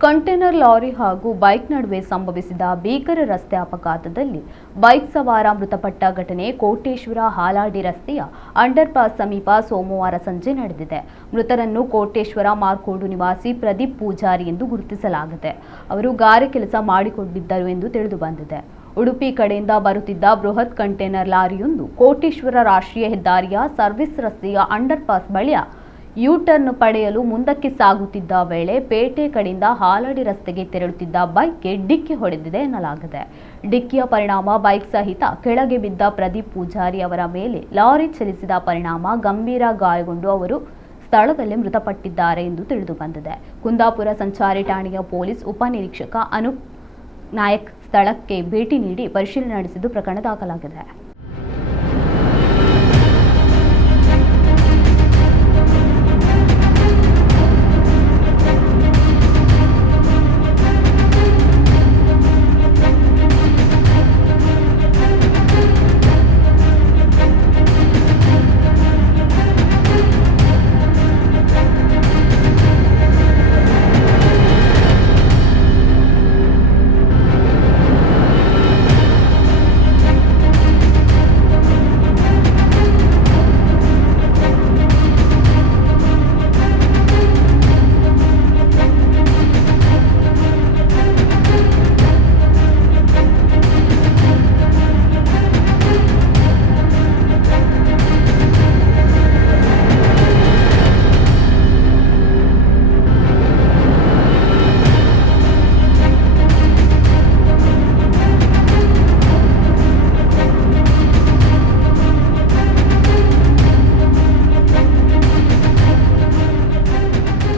Container lorry ಹಾಗೂ bike ನಡುವೆ ಸಂಭವಿಸಿದ ಭೀಕರ ರಸ್ತೆ ಅಪಘಾತದಲ್ಲಿ ಬೈಕ್ ಸವಾರ ಮೃತಪಟ್ಟ ಘಟನೆ ಕೋಟೇಶ್ವರ ಹಾಲಾಡಿ ರಸ್ತೆಯ ಅಂಡರ್ಪಾಸ್ ಸಮೀಪ ಸೋಮವಾರ ಸಂಜೆ ನಡೆದಿದೆ. ಮೃತರನ್ನು ಕೋಟೇಶ್ವರ ಮಾರ್ಕೋಡು ನಿವಾಸಿ ಪ್ರದೀಪ್ ಪೂಜಾರಿ ಎಂದು ಗುರುತಿಸಲಾಗಿದೆ. ಅವರು ಗಾರೆ ಕೆಲಸ ಮಾಡಿಕೊಂಡಿದ್ದರು ಎಂದು ತಿಳಿದುಬಂದಿದೆ. ಉಡುಪಿ ಕಡೆಯಿಂದ ಬರುತ್ತಿದ್ದ ಬೃಹತ್ ಕಂಟೇನರ್ ಲಾರಿಯೊಂದು ಕೋಟೇಶ್ವರ ರಾಷ್ಟ್ರೀಯ ಹೆದ್ದಾರಿಯ ಸರ್ವಿಸ್ ರಸ್ತೆಯ ಅಂಡರ್ಪಾಸ್ ಬಳಿಯ ಯೂ-ಟರ್ನ್ ಪಡೆಯಲು ಮುಂದಕ್ಕೆ ಸಾಗುತ್ತಿದ್ದ ವೇಳೆ ಪೇಟೆ ಕಡೆಯಿಂದ ಹಾಲಾಡಿ ರಸ್ತೆಗೆ ತೆರಳುತ್ತಿದ್ದ ಬೈಕ್ಗೆ ಡಿಕ್ಕಿ ಹೊಡೆದಿದೆ ಎನ್ನಲಾಗಿದೆ. ಡಿಕ್ಕಿಯ ಪರಿಣಾಮ ಬೈಕ್ ಸಹಿತ ಕೆಳಗೆ ಬಿದ್ದ ಪ್ರದೀಪ್ ಪೂಜಾರಿ ಅವರ ಮೇಲೆ ಲಾರಿ ಚಲಿಸಿದ ಪರಿಣಾಮ ಗಂಭೀರ ಗಾಯಗೊಂಡು ಅವರು ಸ್ಥಳದಲ್ಲೇ ಮೃತಪಟ್ಟಿದ್ದಾರೆ ಎಂದು ತಿಳಿದುಬಂದಿದೆ. ಕುಂದಾಪುರ ಸಂಚಾರಿ ಠಾಣೆಯ ಪೊಲೀಸ್ ಉಪನಿರೀಕ್ಷಕ ಅನೂಪ್ ನಾಯಕ್ ಸ್ಥಳಕ್ಕೆ ಭೇಟಿ ನೀಡಿ ಪರಿಶೀಲನೆ ನಡೆಸಿದ್ದು ಪ್ರಕರಣ ದಾಖಲಾಗಿದೆ.